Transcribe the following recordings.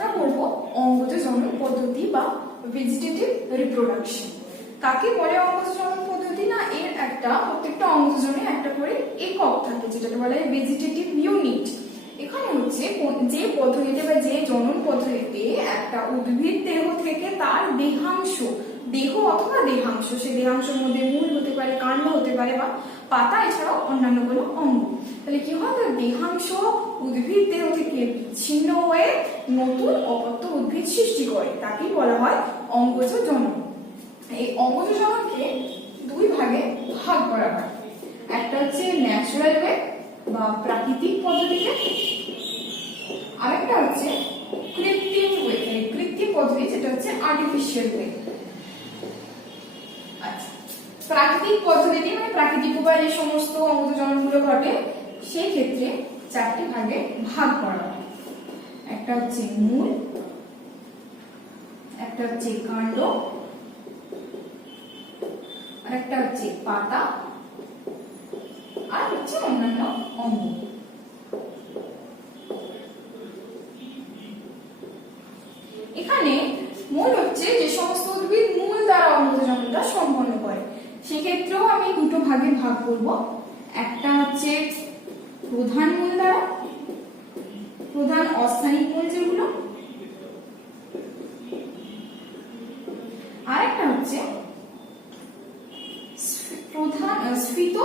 আমরা বলবো অঙ্গজ জনন পদ্ধতি বা ভেজিটেটিভ রিপ্রোডাকশন। কাকে বলে অঙ্গজ জনন পদ্ধতি? না, এর প্রত্যেকটা অঙ্গজনে একটা করে একক থাকে, যেটাকে বলা হয় ভেজিটেটিভ ইউনিট। এখানে হচ্ছে যে পদ্ধতিতে বা যে জনন পদ্ধতিতে একটা উদ্ভিদ দেহ থেকে তার দেহ অথবা দেহাংশ, সেই দেহাংশের মধ্যে মূল হতে পারে, কাণ্ড হতে পারে বা পাতা, এছাড়াও অন্যান্য কোনো অঙ্গ। তাহলে কি হয়, দেহাংশ উদ্ভিদ দেহ থেকে বিচ্ছিন্ন হয়ে নতুন অপত্য উদ্ভিদ সৃষ্টি করে, তাকেই বলা হয় অঙ্গজ জনন। এই অঙ্গজ জননকে দুই ভাগে ভাগ করা হয়। একটা হচ্ছে ন্যাচারাল ওয়ে বা প্রাকৃতিক পদ্ধতিতে, আরেকটা হচ্ছে কৃত্রিম ওয়ে, কৃত্রিম পদ্ধতি, যেটা হচ্ছে আর্টিফিশিয়াল ওয়ে। আচ্ছা, প্রাকৃতিক পদ্ধতিতে মানে প্রাকৃতিক উপায়ে যে সমস্ত অঙ্গজ জননগুলো ঘটে, সেই ক্ষেত্রে চারটি ভাগে ভাগ করা হয়। একটা হচ্ছে মূল, একটা হচ্ছে কাণ্ড, আর একটা হচ্ছে পাতা, আর হচ্ছে অন্যান্য অঙ্গ। এখানে মূল হচ্ছে যে সমস্ত উদ্ভিদ মূল দ্বারা অঙ্গজ জননটা সম্পন্ন করে, সেক্ষেত্রেও আমি দুটো ভাগে ভাগ করব। একটা হচ্ছে প্রধান মূল দ্বারা, প্রধান অস্থানিক মূল যেগুলো, আর একটা হচ্ছে প্রধান স্ফীত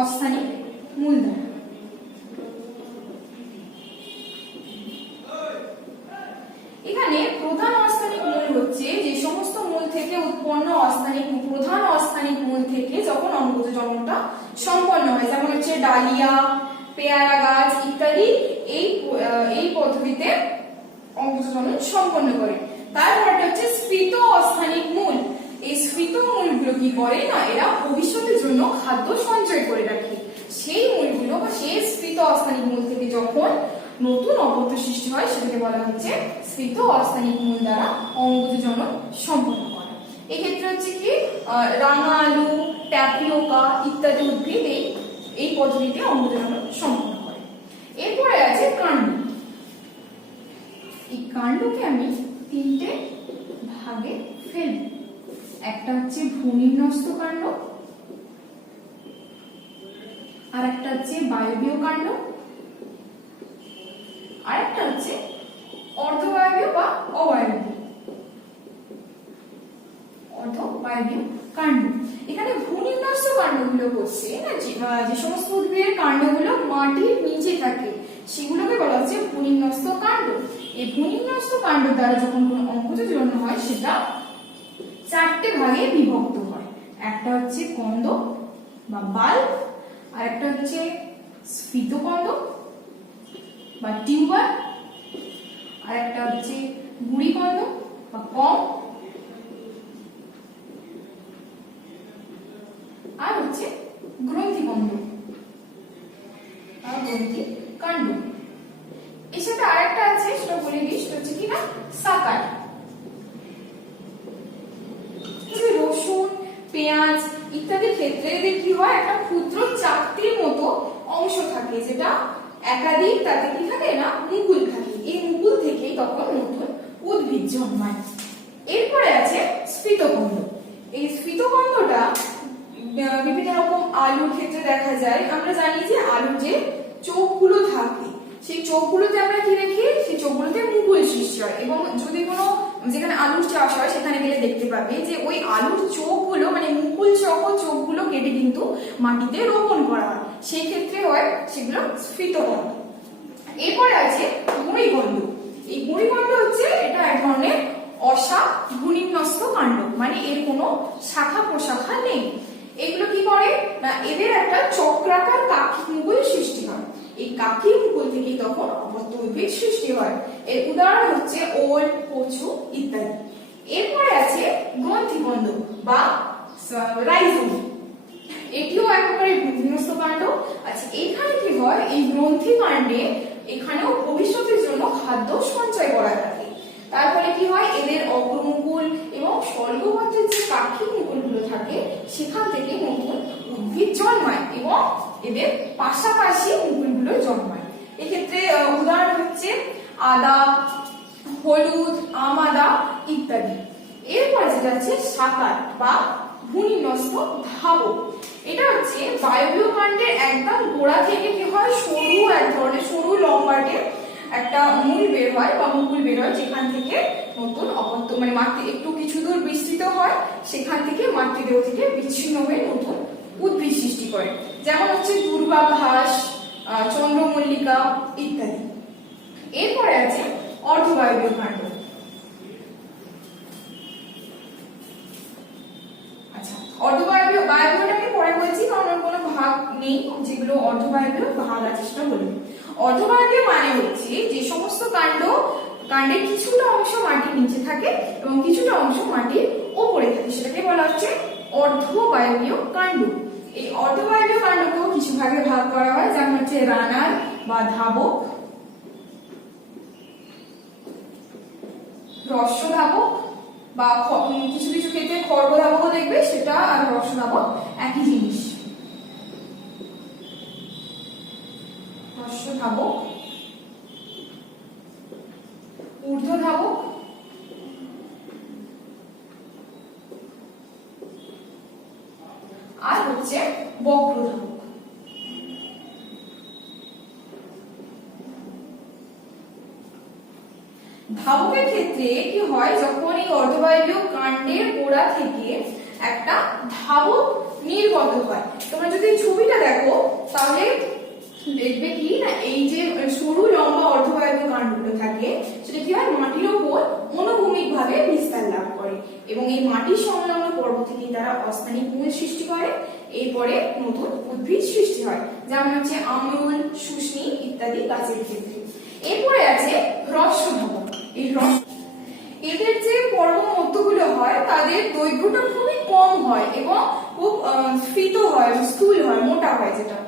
অস্থানিক মূল দ্বারা। এখানে প্রধান অস্থানিক মূল হচ্ছে যে সমস্ত মূল থেকে উৎপন্ন প্রধান অস্থানিক মূল থেকে যখন অঙ্গজ জননটা সম্পন্ন হয়, যেমন হচ্ছে ডালিয়া, পেয়ারা গাছ ইত্যাদি এই পদ্ধতিতে অঙ্গজ জনন সম্পন্ন করে। তারপরটা হচ্ছে স্ফীত অস্থানিক মূল। এই স্ফীত মূলগুলো কি করে না, এরা ভবিষ্যতের জন্য খাদ্য সঞ্চয় করে রাখে। সেই মূলগুলো বা সেই স্ফীত অস্থানিক মূল থেকে যখন নতুন অপত্য সৃষ্টি হয়, সেটাকে বলা হচ্ছে স্ফীত অস্থানিক মূল দ্বারা অঙ্গজ জনন সম্পন্ন করা। এক্ষেত্রে হচ্ছে কি রাঙা আলু, ট্যাপিওকা ইত্যাদি উদ্ভিদ এই পদ্ধতিতে অঙ্গজ জনন সম্পন্ন করে। এরপরে আছে কাণ্ড। এই কাণ্ডকে আমি তিনটে ভাগে ফেলব। একটা হচ্ছে ভূনিম্নস্থ কাণ্ড, আর একটা হচ্ছে বায়বীয় কাণ্ড, আর একটা হচ্ছে অর্ধবায়বীয় বা অবায়বীয় কাণ্ড। এখানে ভূনিম্নস্থ কাণ্ডগুলো হচ্ছে যে সমস্ত উদ্ভিদের কাণ্ডগুলো মাটির নিচে থাকে, সেগুলোকে বলা হচ্ছে ভূনিম্নস্থ কাণ্ড। এই ভূনিম্নস্থ কাণ্ড দ্বারা যখন কোনো অঙ্গজ জনন হয়, সেটা চারটে ভাগে বিভক্ত হয়। একটা হচ্ছে কন্দ বা বাল্ব, আর একটা হচ্ছে স্ফীতকন্দ বা টিউবার, আর একটা হচ্ছে গুঁড়িকন্দ বা কম, আর হচ্ছে গ্রন্থিকন্দ বা গ্রন্থিকাণ্ড। এর সাথে আরেকটা আছে, সেটা বলে দিই, সেটা হচ্ছে কি না সাকার। রসুন, পেঁয়াজ ইত্যাদি ক্ষেত্রে এদের কি হয়, একটা ক্ষুদ্র চাকতির মতো অংশ থাকে, যেটা একাধিক তাতে কি থাকে না মুকুল থাকে। এই মুকুল থেকেই তখন নতুন উদ্ভিদ জন্মায়। এরপরে আছে স্ফীতকন্দ। এই স্ফীতকন্দটা বিভিন্ন রকম আলুর ক্ষেত্রে দেখা যায়। আমরা জানি যে আলুর যে চোখগুলো থাকে, সেই চোখগুলোতে আমরা কি দেখি, সেই চোখগুলোতে মুকুল সৃষ্টি হয়। এবং যদি কোনো যেখানে আলুর চাষ হয়, সেখানে গেলে দেখতে পাবে যে ওই আলুর চোখগুলো মানে মুকুল সহ চোখগুলো কেটে কিন্তু মাটিতে রোপণ করা হয়, সেই ক্ষেত্রে হয় সেগুলো স্ফীতকন্দ। এরপরে আছে গুঁড়িকন্দ। এই গুঁড়িকন্দ হচ্ছে এটা এক ধরনের অসা ভূনিম্নস্থ কাণ্ড, মানে এর কোনো শাখা প্রশাখা নেই। এগুলো কি করে না, এদের একটা চক্রাকার কাঠি মুকুল সৃষ্টি হয়। এই কাঠি মুকুল থেকে তখন অপত্য উদ্ভিদ সৃষ্টি হয়। এর উদাহরণ হচ্ছে ওল, কচু ইত্যাদি। এরপরে আছে গ্রন্থিকন্দ বা রাইজোম। এটিও এক প্রকারের ভূনিম্নস্থ কাণ্ড। আচ্ছা, এখানে কি হয়, এই গ্রন্থি কাণ্ডে এখানেও ভবিষ্যতের জন্য খাদ্য সঞ্চয় করা থাকে। তার ফলে কি হয়, এদের অগ্রমুকুল এবং স্বল্পপত্রের যে কাঠি মুকুলগুলো থাকে, সেখান থেকে নতুন উদ্ভিদ জন্মায় এবং এদের পাশাপাশি মুকুলগুলো জন্মায়। এক্ষেত্রে উদাহরণ হচ্ছে আদা, হলুদ, আমাদা ইত্যাদি। এরপরে যেটা আছে শাকার বা ভূমিন্যস্ত ধাবক। এটা হচ্ছে বায়বীয় কাণ্ডের একদম গোড়া থেকে কি হয়, সরু এক ধরনের সরু লম্বাটে একটা মূল বের হয় বা মুকুল বের হয়, যেখান থেকে নতুন অপত্য মানে মাতৃ একটু কিছু দূর বিস্তৃত হয়, সেখান থেকে মাতৃদেহ থেকে বিচ্ছিন্ন হয়ে নতুন উদ্ভিদ সৃষ্টি করে। যেমন হচ্ছে দূর্বাঘাস, চন্দ্রমল্লিকা ইত্যাদি। এরপরে আছে অর্ধবায়বীয় কাণ্ড। আচ্ছা, অর্ধবায়বীয় বায়বীয়টাকে পরে বলছি কারণ ওর কোনো ভাগ নেই, যেগুলো অর্ধবায়বীয় ভাগ আছে সেটা বলবো। অর্ধবায়বীয় মানে হচ্ছে যে সমস্ত কাণ্ডের কিছুটা অংশ মাটির নিচে থাকে এবং কিছুটা অংশ মাটির উপরে থাকে, সেটাকে বলা হচ্ছে অর্ধবায়বীয় কাণ্ড। এই অর্ধবায়বীয় কাণ্ডকেও কিছু ভাগে ভাগ করা হয়, যেমন হচ্ছে রানার বা ধাবক, রস্য ধাবক বা কিছু কিছু ক্ষেত্রে খর্ব ধাবকও দেখবে, সেটা আর রস্য ধাবক একই জিনিস। রস্য ধাবক, ঊর্ধ্ব ধাবক, আর হচ্ছে বক্র ধাবক। ধাবকের ক্ষেত্রে কি হয়, যখন এই অর্ধবায়বীয় কাণ্ডের গোড়া থেকে একটা ধাবক নির্গত হয়। তোমরা যদি ছবিটা দেখো তাহলে দেখবে কি না, এই যে সরু লম্বা অর্ধবায়বীয় কাণ্ডগুলো থাকে সেটা কি হয়, মাটির উপর অনুভূমিক ভাবে বিস্তার লাভ করে এবং এই মাটির সংলগ্ন পর্ব থেকে তারা অস্থানিক মূল সৃষ্টি করে। এরপরে নতুন উদ্ভিদ সৃষ্টি হয়, যেমন হচ্ছে আমরুল, শুষ্নি ইত্যাদি গাছের ক্ষেত্রে। এরপরে আছে রস্য ধাবক। এই এদের যে পর্ব মধ্যগুলো হয় তাদের দৈর্ঘ্যটা খুবই কম হয় এবং খুব স্ফীত হয়, স্থূল হয়, মোটা হয় যেটা।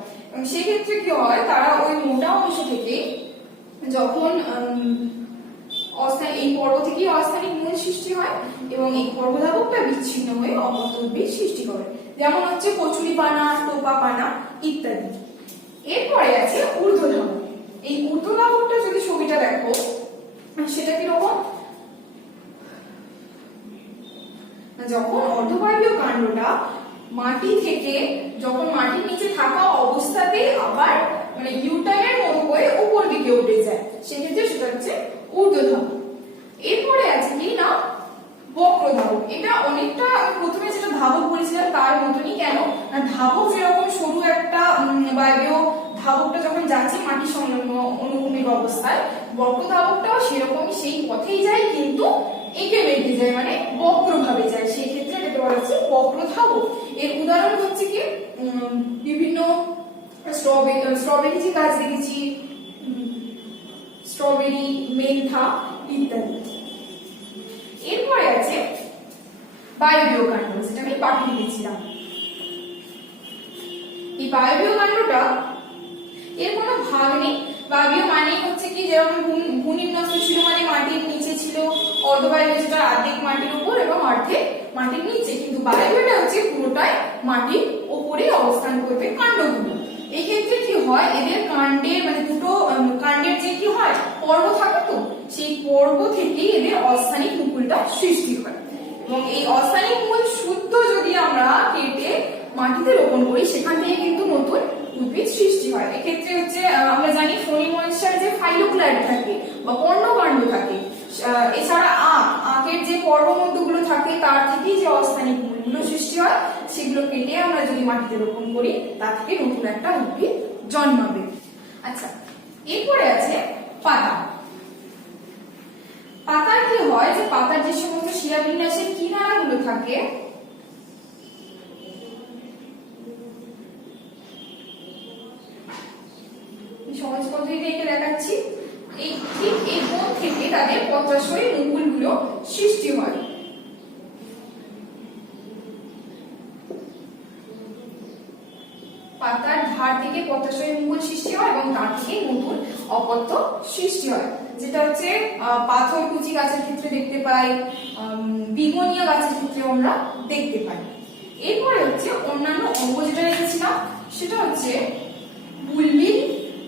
সেক্ষেত্রে কি হয়, তারা ওই মোটা অংশ থেকে যখন এই পর্ব থেকে অস্থানিক মূল সৃষ্টি হয় এবং এই পর্বধাবকটা বিচ্ছিন্ন হয়ে অপত্য উদ্ভিদ সৃষ্টি করে, যেমন হচ্ছে কচুরিপানা, টোপাপানা ইত্যাদি। এরপরে আছে ঊর্ধ্বধাবক। এই ঊর্ধ্বধাবকটা যদি ছবিটা দেখো সেটা কিরকম, যখন অর্ধবায়বীয় কাণ্ডটা মাটি থেকে যখন মাটির নিচে থাকা অবস্থাতে আবার মানে ইউটার্নের মতো করে উপর দিকে উঠে যায়, সেক্ষেত্রে সেটা হচ্ছে ঊর্ধ্বধাবক। এরপরে আছে কি না বক্রধাবক। এটা অনেকটা প্রথমে যেটা ধাবক বলেছিলাম তার মতনই, কেন না ধাবক যেরকম সরু একটা বায়বীয় ধাবকটা যখন যাচ্ছে মাটির সংলগ্ন অনুভূমিক অবস্থায়, বক্রধাবকটাও সেরকমই সেই পথেই যায়, কিন্তু এঁকে বেঁকে যায়, মানে বক্র ভাবে যায়, সেই ক্ষেত্রে এটাকে বলা হচ্ছে বক্রধাবক। এর উদাহরণ হচ্ছে কি বিভিন্ন স্ট্রবেরি যে গাছ দেখেছি, স্ট্রবেরি, মেন্থা ইত্যাদি। এরপরে আছে বায়বীয় কাণ্ড, যেটা আমি পাঠিয়ে দিয়েছিলাম। এই বায়বীয় কাণ্ডটা এর কোনো ভাগ নেই। বায়বীয় মানে হচ্ছে কি, যেরকম ভূনিম্নস্থ ছিল মানে মাটির নিচে ছিল, অর্ধবায়বীয় যেটা অর্ধেক মাটির উপর এবং অর্ধেক মাটির নিচে, কিন্তু বায়বীয়টা হচ্ছে পুরোটাই মাটির উপরে অবস্থান করবে কাণ্ডগুলো। এই ক্ষেত্রে কি হয়, এদের কাণ্ডের মানে দুটো কাণ্ডের যে কি হয় পর্ব থাকে, তো সেই পর্ব থেকেই এদের অস্থানিক মুকুলটা সৃষ্টি হয় এবং এই অস্থানিক মূল শুদ্ধ যদি আমরা কেটে মাটিতে রোপণ করি, সেখান থেকে কিন্তু নতুন উদ্ভিদ সৃষ্টি হয়। এক্ষেত্রে হচ্ছে আমরা জানি ফণী মনসার যে ফাইলোক্লাইড থাকে বা পর্ণকাণ্ড থাকে, এছাড়া আখের যে পর্ব মধ্যগুলো থাকে তার থেকেই যে অস্থানিক মূলগুলো সৃষ্টি হয়, সেগুলো কেটে আমরা যদি মাটিতে রোপণ করি তা থেকে নতুন একটা উদ্ভিদ জন্মাবে। আচ্ছা, এরপরে আছে পাতা। পাতার কি হয়, যে পাতার যে সমস্ত শিরাবিন্যাসের কিনারাগুলো থাকে সহজ পদ্ধতিতে এঁকে দেখাচ্ছি, এই ঠিক এই কোণ থেকে তাদের পত্রাশয়ী মুকুলগুলো সৃষ্টি হয়। পাতার ধার থেকে পত্রাশয়ী মুকুল সৃষ্টি হয় এবং তার থেকে নতুন অপত্য সৃষ্টি হয়, যেটা হচ্ছে পাথরকুচি গাছের ক্ষেত্রে দেখতে পাই, বিগোনিয়া গাছের ক্ষেত্রে আমরা দেখতে পাই। এরপরে হচ্ছে অন্যান্য অঙ্গ যেটা রেখেছিলাম, সেটা হচ্ছে বুলবিল,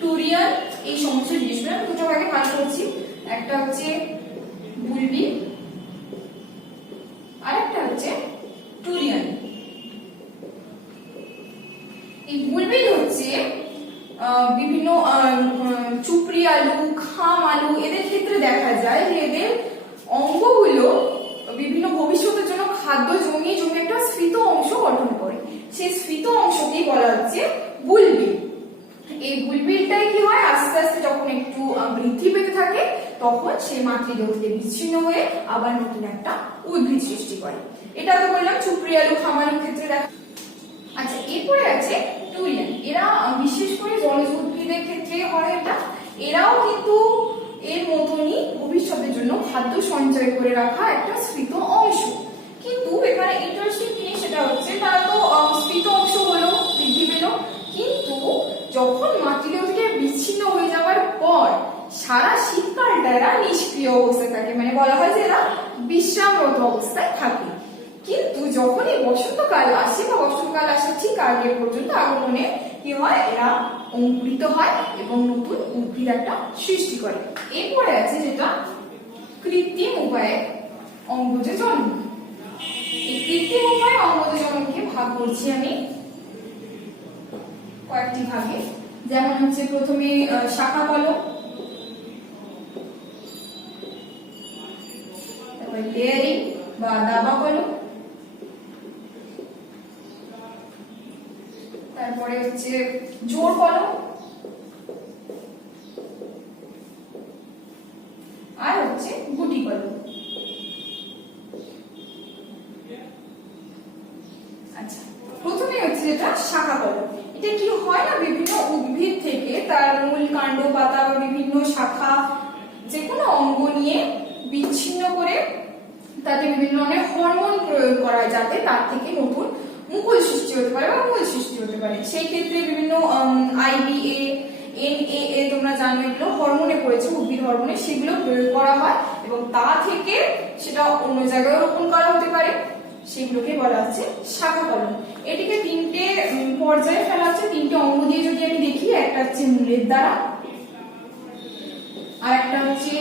টুরিয়ান, এই সমস্ত জিনিসগুলো দুটো ভাগে ভাগ করছি। একটা হচ্ছে এদের ক্ষেত্রে দেখা যায় যে এদের অঙ্গগুলো বিভিন্ন ভবিষ্যতের জন্য খাদ্য জমিয়ে জমিয়ে একটা স্ফীত অংশ গঠন করে। সেই স্ফীত অংশকেই বলা হচ্ছে বুলবিল। এই বুলবিলটাই কি হয়, আস্তে আস্তে যখন একটু বৃদ্ধি পেতে থাকে তখন সেই মাতৃদেহ থেকে বিচ্ছিন্ন হয়ে আবার নতুন একটা উদ্ভিদ সৃষ্টি করে। এটা তো বললাম চুপড়ি আলু খামারের ক্ষেত্রে দেখা। আচ্ছা, এরপরে আছে টুইলান। এরা বিশেষ করে জলজ উদ্ভিদের ক্ষেত্রে হয় এটা। এরাও কিন্তু এর মতনই ভবিষ্যতের জন্য খাদ্য সঞ্চয় করে রাখা একটা স্ফীত অংশ। কিন্তু এখানে ইন্টারেস্টিং জিনিস সেটা হচ্ছে তারা তো স্ফীত অংশ হলো, বৃদ্ধি পেল, কিন্তু যখন মাতৃদেহ থেকে বিচ্ছিন্ন হয়ে যাওয়ার পর সারা শীতকালটা এরা নিষ্ক্রিয় অবস্থায় থাকে, মানে বলা হয় যে এরা বিশ্রামরত অবস্থায় থাকে। কিন্তু যখনই বসন্তকাল আসে বা বসন্তকাল আসার ঠিক আগে পর্যন্ত আগমনে কি হয়, এরা অঙ্কুরিত হয় এবং নতুন উদ্ভিদ একটা সৃষ্টি করে। এরপরে আছে যেটা কৃত্রিম উপায়ে অঙ্গজ জন্ম। এই কৃত্রিম উপায়ে অঙ্গজ জন্মকে ভাগ করছি আমি কয়েকটি ভাগে। যেমন হচ্ছে প্রথমে শাখা কলম, তারপরে লেয়ারিং বা দাবা কলম, তারপরে হচ্ছে জোড় কলম, আর হচ্ছে গুটি কলম। আচ্ছা, প্রথমে হচ্ছে যেটা শাখা কলম। এটা কি হয় না, বিভিন্ন উদ্ভিদ থেকে তার মূল, কাণ্ড, পাতা বা বিভিন্ন শাখা যে কোনো অঙ্গ নিয়ে বিচ্ছিন্ন করে তাতে বিভিন্ন ধরনের হরমোন প্রয়োগ করা হয় যাতে তার থেকে নতুন মুকুল সৃষ্টি হতে পারে বা মূল সৃষ্টি হতে পারে। সেই ক্ষেত্রে বিভিন্ন IBA, NAA তোমরা জানো, এগুলো হরমোনে পড়েছে, উদ্ভিদ হরমোনে, সেগুলো প্রয়োগ করা হয় এবং তা থেকে সেটা অন্য জায়গায় রোপণ করা হতে পারে। সেগুলোকে বলা হচ্ছে শাখা কলম। এটিকে তিনটে পর্যায়ে ফেলা হচ্ছে, তিনটে অঙ্গ দিয়ে যদি আমি দেখি, একটা হচ্ছে মূলের দ্বারা, আর একটা হচ্ছে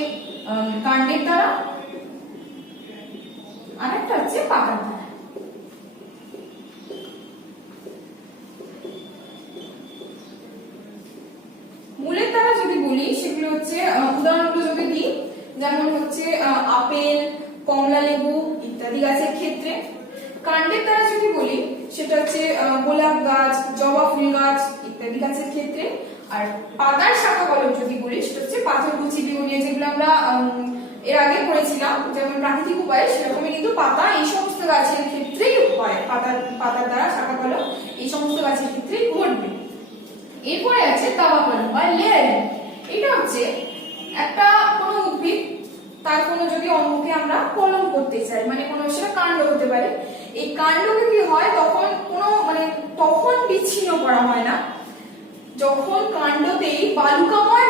কাণ্ডের দ্বারা, আর একটা হচ্ছে পাতার দ্বারা। মূলের দ্বারা যদি বলি সেগুলো হচ্ছে উদাহরণগুলো যদি দিই, যেমন হচ্ছে আপেল, কমলা লেবু ইত্যাদি গাছের ক্ষেত্রে। কাণ্ডের দ্বারা যদি বলি সেটা হচ্ছে গোলাপ গাছ, জবা ফুল গাছ ইত্যাদি গাছের ক্ষেত্রে। আর পাতার শাখা কলম যদি বলি সেটা হচ্ছে পাথরকুচি, বেগুনিয়া, যেগুলো আমরা এর আগে পড়েছিলাম যেমন প্রাকৃতিক উপায়ে, সেরকমই কিন্তু পাতা এই সমস্ত গাছের ক্ষেত্রেই হয়। পাতার দ্বারা শাখা কলম এই সমস্ত গাছের ক্ষেত্রেই ঘটবে। এরপরে আছে দাবা কলম বা লেয়ারিং। এটা হচ্ছে একটা কোনো উদ্ভিদ, তার কোনো যদি অঙ্গকে আমরা কলম করতে চাই, মানে কোনো সেটা কাণ্ড হতে পারে, এই কাণ্ডকে কি হয় তখন কোনো তখন বিচ্ছিন্ন করা হয় না, যখন কাণ্ডতেই বালুকাময়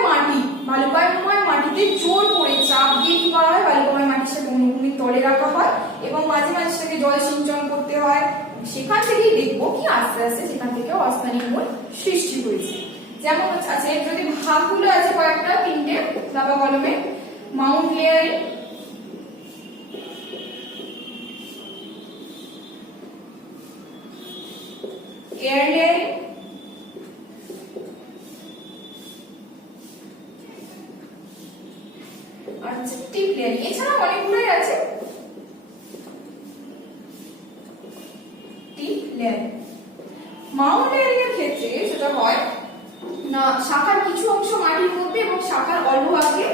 মাটিতে জোর করে চাপ দিয়ে কি করা হয়, বালুকাময় মাটির সাথে অনুভূমিক তলে রাখা হয় এবং মাঝে মাঝে সেটাকে জল সিঞ্চন করতে হয়। সেখান থেকেই দেখবো কি আস্তে আস্তে সেখান থেকে অস্থায়ী মূল সৃষ্টি হয়েছে। যেমন আছে, যদি ভাগগুলো আছে কয়েকটা, তিনটে দাবা কলমে: মাউন্ট লেয়ারিং, এয়ার লেয়ারিং, আর হচ্ছে টিপ লেয়ারিং। এছাড়া অনেকগুলোই আছে। টিপ লেয়ারিং, মাউন্ট লেয়ারিং এর ক্ষেত্রে সেটা হয় না, শাখার কিছু অংশ মাটির মধ্যে এবং শাখার অল্প ভাগে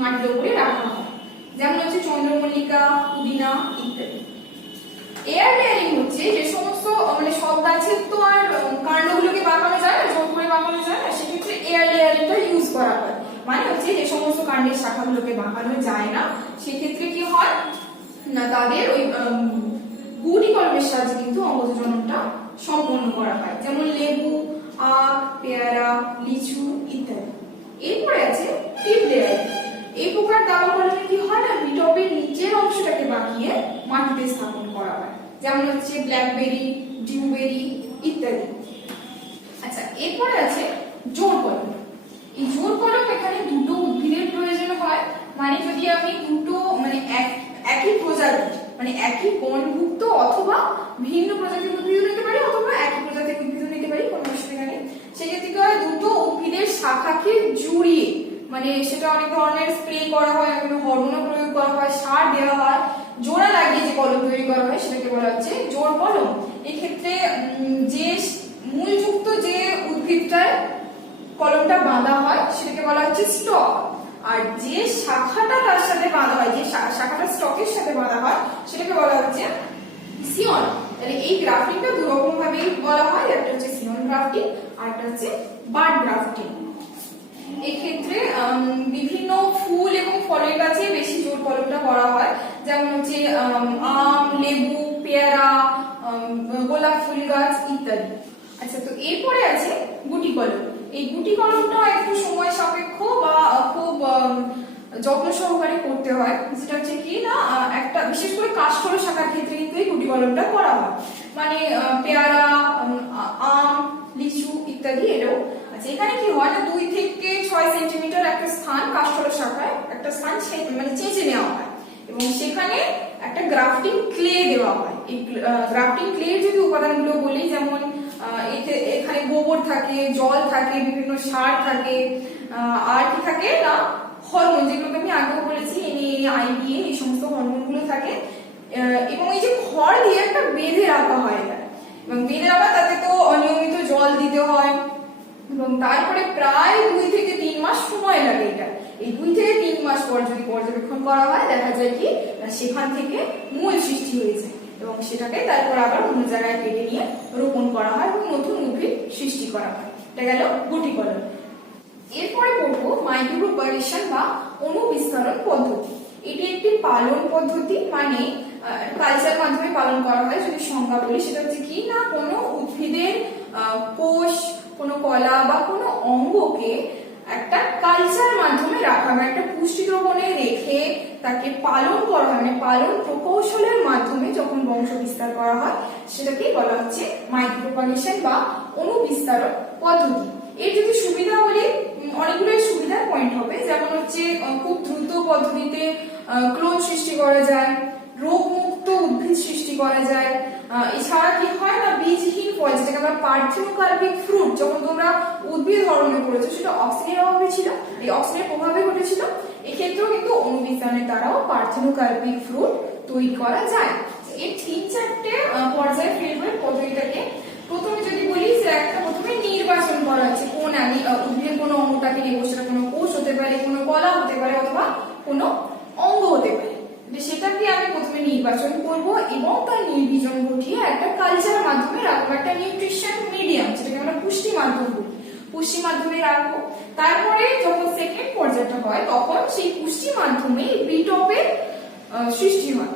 মাটির উপরে রাখা হয়, যেমন হচ্ছে চন্দ্রমল্লিকা, পুদিনা ইত্যাদি। এয়ার লেয়ারিং হচ্ছে যে সমস্ত সব গাছের তো আর কাণ্ডগুলোকে বাঁকানো যায় না, জোর করে বাঁকানো যায় না, সেক্ষেত্রে এয়ার লেয়ারিংটা ইউজ করা হয়। মানে হচ্ছে যে সমস্ত কাণ্ডের শাখাগুলোকে বাঁকানো যায় না, সেক্ষেত্রে কি হয় না, তাদের ওই গুটি কলমের সাহায্যে কিন্তু অঙ্গজ জননটা সম্পন্ন করা হয়, যেমন লেবু, আখ, পেয়ারা, লিচু ইত্যাদি। এরপরে আছে টিপ লেয়ারিং। এই প্রকার দাবা কলমে কি হয় না, বিটপের নিচের অংশটাকে বাঁকিয়ে মাটিতে স্থাপন করা হয়, যেমন হচ্ছে ব্ল্যাকবেরি, ডিউবেরি ইত্যাদি। আচ্ছা, এরপরে আছে জোড় কলম। এই জোড় কলম এখানে দুটো উদ্ভিদের প্রয়োজন হয়, মানে যদি আমি দুটো একই প্রজাতি একই গণভুক্ত অথবা ভিন্ন প্রজাতির উদ্ভিদ নিতে পারি অথবা একই প্রজাতির উদ্ভিদ নিতে পারি, কোনো অসুবিধা নেই। সেক্ষেত্রে কি হয়, দুটো উদ্ভিদের শাখাকে জুড়িয়ে মানে সেটা অনেক ধরনের স্প্রে করা হয়, অনেক হরমোন প্রয়োগ করা হয়, সার দেওয়া হয়, জোড়া লাগিয়ে যে কলম তৈরি করা হয় সেটাকে বলা হচ্ছে জোড় কলম। এক্ষেত্রে যে মূলযুক্ত যে উদ্ভিদটায় কলমটা বাঁধা হয় সেটাকে বলা হচ্ছে স্টক, আর যে শাখাটা তার সাথে বাঁধা হয়, যে শাখাটা স্টকের সাথে বাঁধা হয় সেটাকে বলা হচ্ছে সিয়ন। তাহলে এই গ্রাফটিংটা দুই রকম ভাবে বলা হয়, একটা হচ্ছে সিয়ন গ্রাফটিং আর একটা হচ্ছে বাড গ্রাফটিং। এই ক্ষেত্রে বিভিন্ন ফুল এবং ফলের গাছে বেশি জোড় কলমটা করা হয়, যেমন হচ্ছে আম, লেবু, পেয়ারা, গোলাপ ফুল গাছ ইত্যাদি। আচ্ছা, তো এরপরে আছে গুটি কলম। এই গুটি কলমটা একটু সময় সাপেক্ষ বা খুব যত্ন সহকারে করতে হয়, যেটা হচ্ছে কি না একটা বিশেষ করে কাষ্ঠল শাখার ক্ষেত্রে কিন্তু এই গুটি কলমটা করা হয়, মানে পেয়ারা, আম, লিচু ইত্যাদি এরও। আচ্ছা, এখানে কি হয় না 2 থেকে 6 সেন্টিমিটার একটা স্থান কাষ্ঠল শাখায় একটা স্থান মানে চেঁচে নেওয়া হয় এবং সেখানে একটা গ্রাফটিং ক্লে দেওয়া হয়। এই গ্রাফটিং ক্লে যদি উপাদানগুলো বলি, যেমন এখানে গোবর থাকে, জল থাকে, বিভিন্ন সার থাকে, আর কি থাকে না হরমোন, যেগুলোকে আমি আগেও বলেছি NAIDA, এই সমস্ত হরমোনগুলো থাকে, এবং এই যে খড় দিয়ে একটা বেঁধে রাখা হয় এটা, এবং বেঁধে রাখা তাতে তো অনিয়মিত জল দিতে হয় এবং তারপরে প্রায় 2 থেকে 3 মাস সময় লাগে এটা। এই 2 থেকে 3 মাস পর যদি পর্যবেক্ষণ করা হয় দেখা যায় কি সেখান থেকে মূল সৃষ্টি হয়েছে এবং সেটাকে তারপর আবার অন্য জায়গায় কেটে নিয়ে রোপণ করা হয় এবং নতুন উদ্ভিদ সৃষ্টি করা হয়। এটা গেল গুটি কলম। এরপরে পড়বো মাইক্রোপ্রোপাগেশন বা অণুবিস্তারণ পদ্ধতি। এটি একটি পালন পদ্ধতি, মানে কালচার মাধ্যমে পালন করা হয়। যদি সংজ্ঞা বলি সেটা হচ্ছে কি না কোনো উদ্ভিদের কোষ, কোনো কলা বা কোনো অঙ্গকে একটা কালচার মাধ্যমে রাখা হয়, একটা পুষ্টি দ্রবণে রেখে তাকে পালন করা হয়, মানে পালন প্রকৌশলের মাধ্যমে যখন বংশ বিস্তার করা হয় সেটাকে বলা হচ্ছে মাইক্রোপ্রোপাগেশন বা অণুবিস্তারণ পদ্ধতি। এর যদি সুবিধা বলি, অনেকগুলো সুবিধার পয়েন্ট হবে, যেমন হচ্ছে খুব দ্রুত পদ্ধতিতে ক্লোন সৃষ্টি করা যায়, রোগমুক্ত উদ্ভিদ সৃষ্টি করা যায়। এছাড়া কি হয় না বীজহীন ফল, যেটাকে আমরা পার্থেনোকার্পিক ফ্রুট, যখন তোমরা উদ্ভিদ ধরনে করেছো সেটা অক্সিজেনের অভাবে ছিল, এই অক্সিজেনের প্রভাবে ঘটেছিল, এক্ষেত্রেও কিন্তু অণুবিস্তারণের দ্বারাও পার্থেনোকার্পিক ফ্রুট তৈরি করা যায়। এই 3-4টে পর্যায়ে ফেলবে পদ্ধতিটাকে। প্রথমে যদি বলি যে একটা প্রথমে নির্বাচন করা হচ্ছে কোন উদ্ভিদের কোন অঙ্গটাকে নেব, সেটা কোনো কোষ হতে পারে, কোনো কলা হতে পারে, অথবা কোনো অঙ্গ হতে পারে। সেটাকে আমি প্রথমে নির্বাচন করব এবং তার নির্বীজন ঘটিয়ে একটা কালচার মাধ্যমে রাখবো, একটা নিউট্রিশন মিডিয়াম, যেটাকে আমরা পুষ্টি মাধ্যম বলি, পুষ্টি মাধ্যমে রাখবো। তারপরে যখন সেকেন্ড পর্যায়টা হয় তখন সেই পুষ্টি মাধ্যমে বিটপের সৃষ্টি হয়,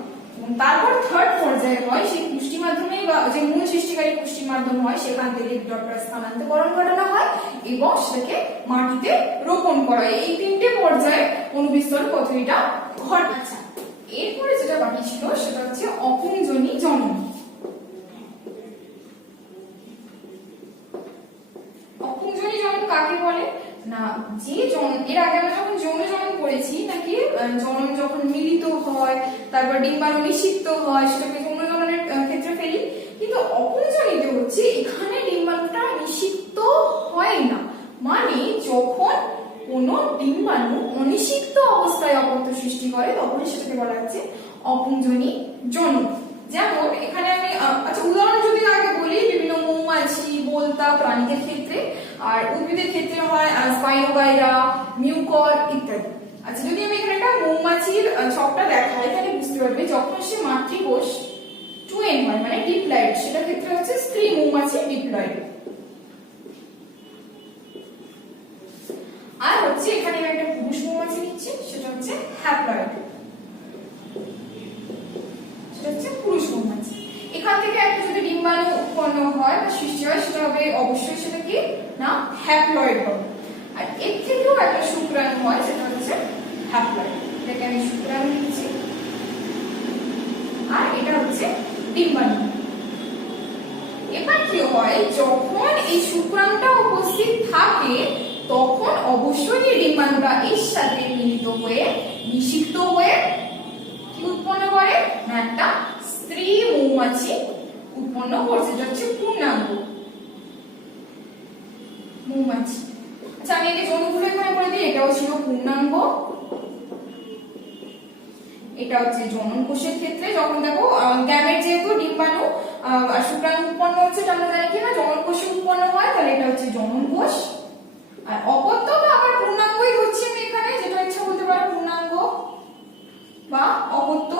তারপর থার্ড পর্যায়ে হয় সেই পুষ্টি মাধ্যমে বা যে মূল সৃষ্টিকারী পুষ্টি মাধ্যম হয় সেখান থেকে বিটপটা স্থানান্তরকরণ ঘটানো হয় এবং সেটাকে মাটিতে রোপণ করা হয়। এই 3টে পর্যায়ে অণুবিস্তারণ পদ্ধতিটা ঘটে। আচ্ছা, এরপরে যেটা বাকি ছিল সেটা হচ্ছে অপুংজনী জনন। অপুংজনী জনন কাকে বলে না, যে জনন এর আগে আমরা যখন যৌন জনন করেছি নাকি জনন যখন মিলিত হয় তারপর ডিম্বাণু নিষিক্ত হয় সেটাকে যৌন জননের ক্ষেত্রে ফেলি, কিন্তু অপুংজনীতে হচ্ছে এখানে ডিম্বাণুটা নিষিক্ত হয় না, মানে যখন কোনো ডিম্বাণু অনিষিক্ত অবস্থায় অপত্য সৃষ্টি করে তখন সেটাকে বলা হচ্ছে অপুংজনী জনন। যেমন এখানে আমি আচ্ছা উদাহরণ যদি আগে বলি, বিভিন্ন মৌমাছি, বোলতা প্রাণীদের ক্ষেত্রে, আর উদ্ভিদের ক্ষেত্রে হয় স্পাইনোগাইরা, মিউকর ইত্যাদি। আচ্ছা, যদি আমি এখানে একটা মৌমাছির ছকটা দেখাই তাহলে বুঝতে পারবে, যখন সে মাতৃকোষ 2n হয় মানে ডিপ্লয়েড, সেটা ক্ষেত্রে হচ্ছে স্ত্রী মৌমাছি ডিপ্লয়েড। আর হচ্ছে এখানে আমি একটা পুরুষ মৌমাছি নিচ্ছি, সেটা হচ্ছে হ্যাপ্লয়েড, সেটা হচ্ছে পুরুষ মৌমাছি। এখান থেকে একটা যদি ডিম্বাণু উৎপন্ন হয় বা সৃষ্টি হয় সেটা হবে অবশ্যই সেটা কি না হ্যাপ্লয়েড হবে। আর এর থেকেও একটা শুক্রাণু হয় সেটা হচ্ছে হ্যাপ্লয়েড, এটাকে আমি শুক্রাণু নিচ্ছি, আর এটা হচ্ছে ডিম্বাণু। এবার কি হয়, যখন এই শুক্রাণুটা উপস্থিত থাকে তখন অবশ্যই এই ডিম্বাণুটা এর সাথে মিলিত হয়ে নিষিক্ত হয়ে কি উৎপন্ন করে না একটা স্ত্রী মৌমাছি উৎপন্ন করছে, যেটা হচ্ছে পূর্ণাঙ্গ মৌমাছি। আচ্ছা আমি একে যৌনগুলো এখানে বলে দিই, এটাও ছিল পূর্ণাঙ্গ, এটা হচ্ছে জনন কোষের ক্ষেত্রে যখন দেখো গ্যামেট যেহেতু ডিম্বাণু শুক্রাণু উৎপন্ন হচ্ছে, এটা আমরা জানি কি না জনন কোষে উৎপন্ন হয়, তাহলে এটা হচ্ছে জনন কোষ। আর অপত্য বা আবার পূর্ণাঙ্গই হচ্ছে আমি এখানে, যেটা ইচ্ছা বলতে পারো পূর্ণাঙ্গ বা অপত্য।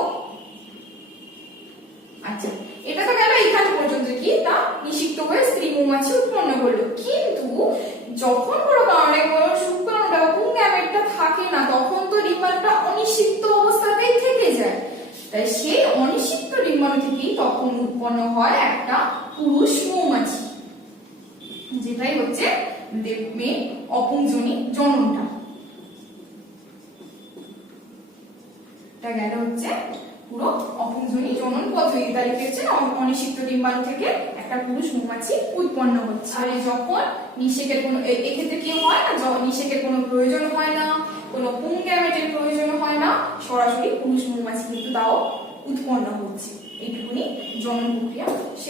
আচ্ছা এটা তো গেল এখান পর্যন্ত কি তা নিষিক্ত হয়ে স্ত্রী মৌমাছি উৎপন্ন করলো, কিন্তু যখন কোনো কারণে কোনো শুক্রাণুটা বা পুংগ্যামেটটা থাকে না, তখন তো ডিম্বাণুটা অনিষিক্ত অবস্থাতেই থেকে যায়। তাই সেই অনিষিক্ত ডিম্বাণু থেকেই তখন উৎপন্ন হয় একটা পুরুষ মৌমাছি, যেটাই হচ্ছে মেন অপুংজনী জননটা। এটা গেল হচ্ছে পুরো অপুংজনী জনন পদ্ধতি। তাহলে কি হচ্ছে অনিষিক্ত ডিম্বাণু থেকে একটা পুরুষ মৌমাছি উৎপন্ন হচ্ছে। আর যখন নিষেকের কোনো এক্ষেত্রে কি হয় না, নিষেকের কোনো প্রয়োজন হয় না, কোনো পুংগ্যামেটের প্রয়োজন হয় না, সরাসরি পুরুষ মৌমাছি কিন্তু তাও উৎপন্ন হচ্ছে। এইটুকুনি জনন প্রক্রিয়া শেষ।